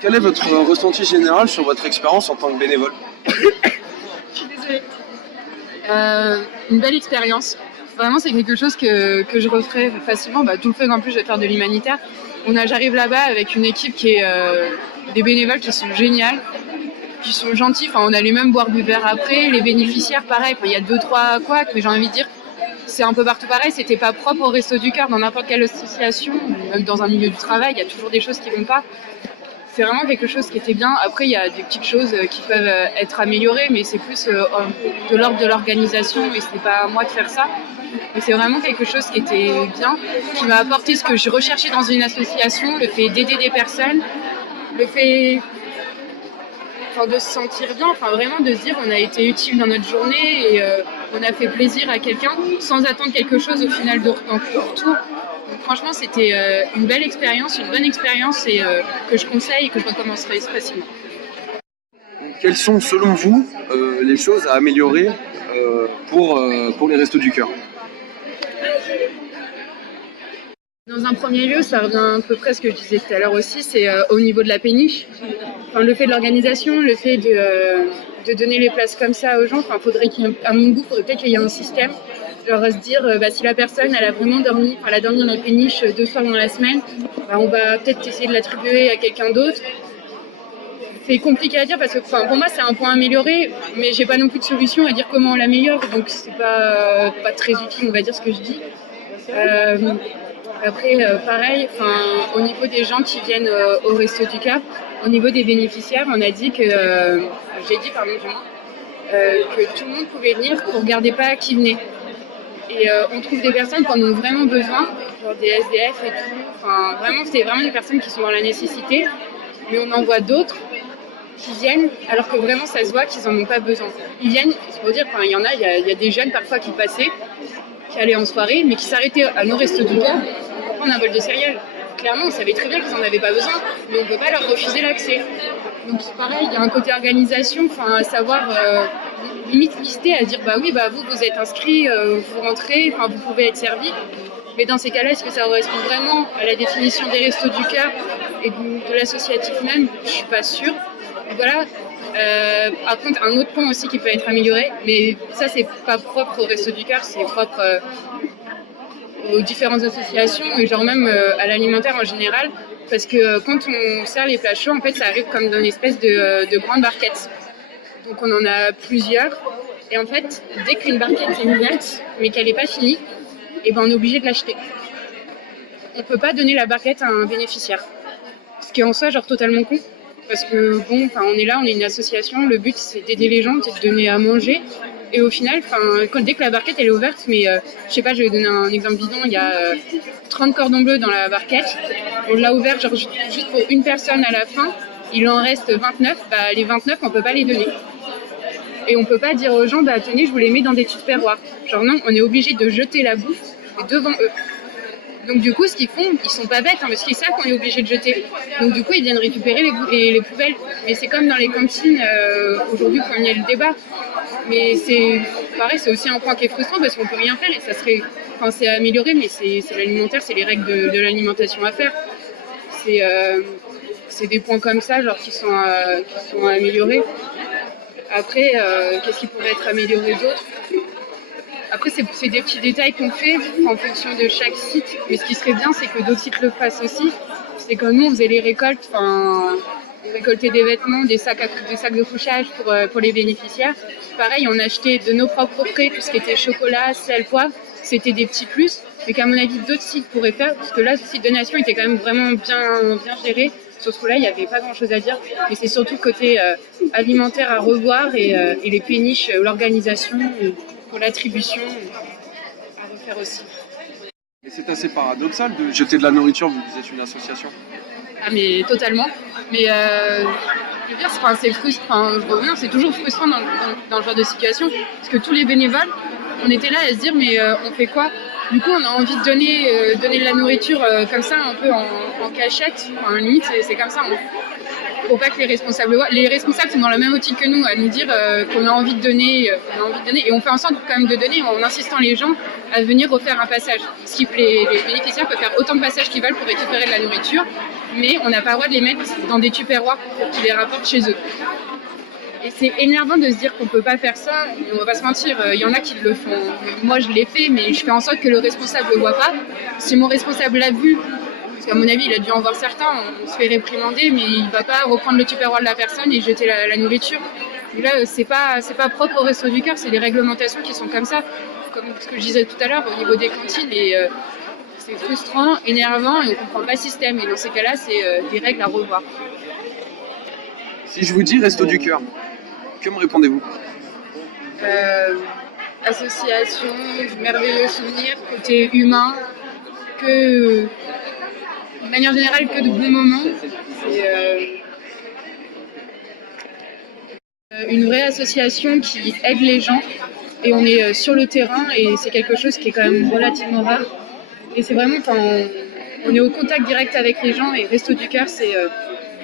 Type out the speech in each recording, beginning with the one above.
Quel est votre ressenti général sur votre expérience en tant que bénévole? Je suis désolée. Une belle expérience. Vraiment, c'est quelque chose que je referais facilement. Tout le fait qu'en plus, je vais faire de l'humanitaire. J'arrive là-bas avec une équipe qui est des bénévoles qui sont géniales, qui sont gentils. Enfin, on allait même boire du verre après. Les bénéficiaires, pareil. Enfin, il y a 2-3 couacs, mais j'ai envie de dire, c'est un peu partout pareil. C'était pas propre au Resto du Cœur, dans n'importe quelle association, même dans un milieu du travail. Il y a toujours des choses qui vont pas. C'est vraiment quelque chose qui était bien. Après, il y a des petites choses qui peuvent être améliorées, mais c'est plus de l'ordre de l'organisation et ce n'est pas à moi de faire ça. Mais c'est vraiment quelque chose qui était bien, qui m'a apporté ce que je recherchais dans une association, le fait d'aider des personnes, le fait de se sentir bien, vraiment de se dire on a été utile dans notre journée et on a fait plaisir à quelqu'un sans attendre quelque chose au final en retour. Donc, franchement, c'était une belle expérience, une bonne expérience et que je conseille et que je recommencerai facilement. Quelles sont, selon vous, les choses à améliorer pour les Restos du Cœur? Dans un premier lieu, ça revient à peu près à ce que je disais tout à l'heure aussi, c'est au niveau de la péniche. Le fait de l'organisation, le fait de donner les places comme ça aux gens, à mon goût, il faudrait peut-être qu'il y ait un système. Genre se dire, si la personne elle a vraiment dormi, elle a dormi dans la péniche 2 soirs dans la semaine, on va peut-être essayer de l'attribuer à quelqu'un d'autre. C'est compliqué à dire parce que pour moi c'est un point amélioré, mais j'ai pas non plus de solution à dire comment on l'améliore, donc c'est pas très utile, on va dire ce que je dis. Après, pareil, au niveau des gens qui viennent au Resto du Cœur, au niveau des bénéficiaires, on a dit que, que tout le monde pouvait venir pour regarder pas qui venait. Et on trouve des personnes qui en ont vraiment besoin, genre des SDF et tout. Vraiment, c'est vraiment des personnes qui sont dans la nécessité, mais on en voit d'autres qui viennent alors que vraiment ça se voit qu'ils en ont pas besoin. Ils viennent, c'est pour dire, il y a des jeunes parfois qui passaient, qui allaient en soirée, mais qui s'arrêtaient à nos Restos du Cœur pour prendre un bol de céréales. Clairement, on savait très bien qu'ils n'en avaient pas besoin, mais on ne peut pas leur refuser l'accès. Donc pareil, il y a un côté organisation, à savoir limite lister, à dire vous êtes inscrits, vous rentrez, vous pouvez être servis. Mais dans ces cas-là, est-ce que ça correspond vraiment à la définition des Restos du Cœur et de l'associatif même? Je suis pas sûre. Voilà. Par contre, un autre point aussi qui peut être amélioré, mais ça c'est pas propre au Resto du Cœur, c'est propre aux différentes associations et genre même à l'alimentaire en général, parce que quand on sert les plats chauds, en fait ça arrive comme dans une espèce de grande barquette. Donc on en a plusieurs et en fait dès qu'une barquette est mise mais qu'elle n'est pas finie, on est obligé de l'acheter. On peut pas donner la barquette à un bénéficiaire, ce qui est en soi genre totalement con. Parce que on est là, on est une association, le but c'est d'aider les gens, c'est de donner à manger. Et au final, dès que la barquette elle est ouverte, mais je sais pas, je vais donner un exemple bidon, il y a 30 cordons bleus dans la barquette, on l'a ouvert genre juste pour une personne à la fin, il en reste 29, les 29 on peut pas les donner. Et on peut pas dire aux gens, tenez, je vous les mets dans des petits tupperwares. Genre non, on est obligé de jeter la bouffe devant eux. Donc du coup, ce qu'ils font, ils sont pas bêtes, parce qu'ils savent qu'on est obligé de jeter. Donc du coup, ils viennent récupérer les poubelles. Mais c'est comme dans les cantines, aujourd'hui, quand il y a le débat. Mais c'est pareil, c'est aussi un point qui est frustrant, parce qu'on peut rien faire, et ça serait... c'est amélioré, mais c'est l'alimentaire, c'est les règles de l'alimentation à faire. C'est des points comme ça, genre, qui sont améliorés. Après, qu'est-ce qui pourrait être amélioré d'autre? Après, c'est des petits détails qu'on fait en fonction de chaque site. Mais ce qui serait bien, c'est que d'autres sites le fassent aussi. C'est comme nous, on faisait les récoltes, on récoltait des vêtements, des sacs de couchage pour les bénéficiaires. Pareil, on achetait de nos propres frais, tout ce qui était chocolat, sel, poivre. C'était des petits plus, mais qu'à mon avis, d'autres sites pourraient faire. Parce que là, ce site de Nation était quand même vraiment bien géré. Sur ce coup-là, il n'y avait pas grand-chose à dire. Mais c'est surtout le côté alimentaire à revoir et les péniches, l'organisation... pour l'attribution à refaire aussi. Et c'est assez paradoxal de jeter de la nourriture, vous êtes une association. Ah mais totalement. Mais je veux dire, c'est frustrant. C'est toujours frustrant dans ce genre de situation, parce que tous les bénévoles, on était là à se dire mais on fait quoi? Du coup, on a envie de donner de la nourriture comme ça, un peu en cachette. Limite, c'est comme ça. Pour pas que les responsables sont dans la même optique que nous, à nous dire qu'on a envie de donner, et on fait en sorte quand même de donner en insistant les gens à venir refaire un passage. Les bénéficiaires peuvent faire autant de passages qu'ils veulent pour récupérer de la nourriture, mais on n'a pas le droit de les mettre dans des tupperwares pour qu'ils les rapportent chez eux. Et c'est énervant de se dire qu'on peut pas faire ça. On va pas se mentir, il y en a qui le font. Moi, je l'ai fait, mais je fais en sorte que le responsable le voit pas. Si mon responsable l'a vu, parce qu'à mon avis, il a dû en voir certains, on se fait réprimander, mais il va pas reprendre le tupperware de la personne et jeter la nourriture. Et là, c'est pas propre au Resto du Cœur, c'est des réglementations qui sont comme ça. Comme ce que je disais tout à l'heure au niveau des cantines. Et c'est frustrant, énervant, et on comprend pas le système. Et dans ces cas-là, c'est des règles à revoir. Si je vous dis Resto du Cœur, que me répondez-vous? Association, merveilleux souvenirs, côté humain, que de manière générale que de bons moments. C'est une vraie association qui aide les gens et on est sur le terrain et c'est quelque chose qui est quand même relativement rare. Et c'est vraiment quand on est au contact direct avec les gens et Resto du Cœur, c'est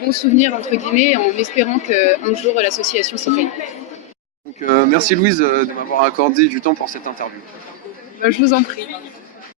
bon souvenir entre guillemets en espérant qu'un jour l'association s'éteigne. Donc, merci Louise de m'avoir accordé du temps pour cette interview. Je vous en prie.